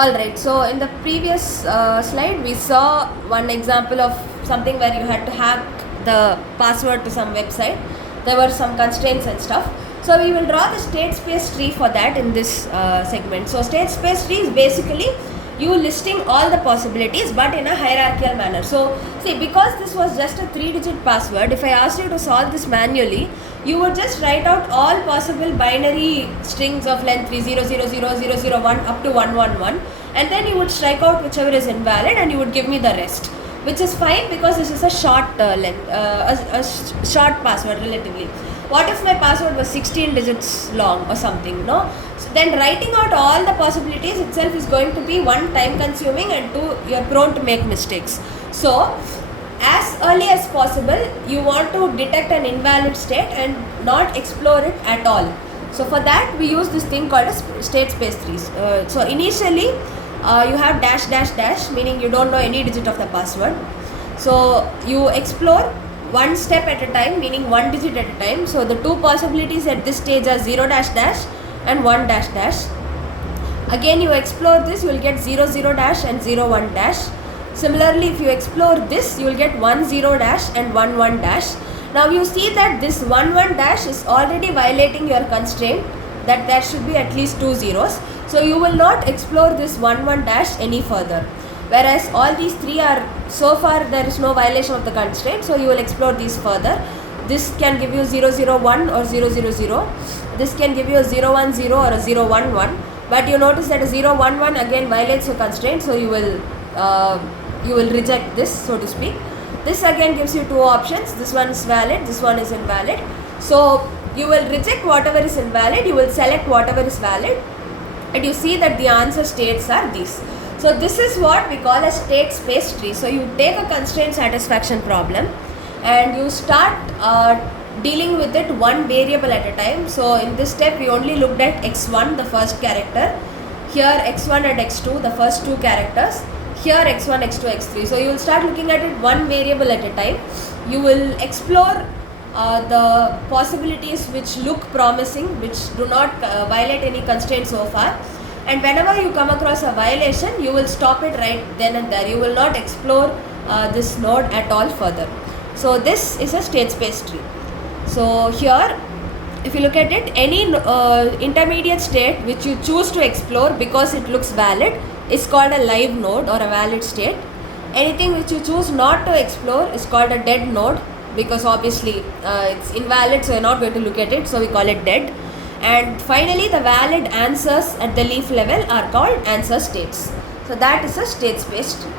Alright, so in the previous slide we saw one example of something where you had to hack the password to some website. There were some constraints and stuff. So we will draw the state space tree for that in this segment. So state space tree is basically you listing all the possibilities but in a hierarchical manner. So see, because this was just a 3-digit password, if I asked you to solve this manually, you would just write out all possible binary strings of length 3000001 up to 111, and then you would strike out whichever is invalid and you would give me the rest, which is fine because this is a short short password relatively. What if my password was 16 digits long or something, no? So then writing out all the possibilities itself is going to be one, time consuming, and two, you're prone to make mistakes. So as early as possible you want to detect an invalid state and not explore it at all. So for that we use this thing called a state space trees. So initially you have dash dash dash, meaning you don't know any digit of the password. So you explore one step at a time, meaning one digit at a time. So the two possibilities at this stage are 0 dash dash and 1 dash dash. Again you explore this, you will get 0 0 dash and 0 1 dash. Similarly, if you explore this, you will get 1 0 dash and 1 1 dash. Now you see that this 1 1 dash is already violating your constraint that there should be at least 2 zeros. So you will not explore this 1 1 dash any further. Whereas all these three are, so far there is no violation of the constraint, so you will explore these further. This can give you 0 0 1 or 0 0 0. This can give you a 0 1 0 or a 0 1 1. But you notice that a 0 1 1 again violates your constraint, so you will reject this, so to speak. This again gives you two options. This one is valid, this one is invalid. So you will reject whatever is invalid, you will select whatever is valid, and you see that the answer states are these. So this is what we call a state space tree. So you take a constraint satisfaction problem and you start dealing with it one variable at a time. So in this step we only looked at x1, the first character, here x1 and x2, the first two characters, here x1, x2, x3. So you will start looking at it one variable at a time. You will explore the possibilities which look promising, which do not violate any constraint so far. And whenever you come across a violation, you will stop it right then and there. You will not explore this node at all further. So this is a state space tree. So here, if you look at it, any intermediate state which you choose to explore because it looks valid is called a live node or a valid state. Anything which you choose not to explore is called a dead node, because obviously it's invalid, so you're not going to look at it, so we call it dead. And finally the valid answers at the leaf level are called answer states. So that is a state space tree.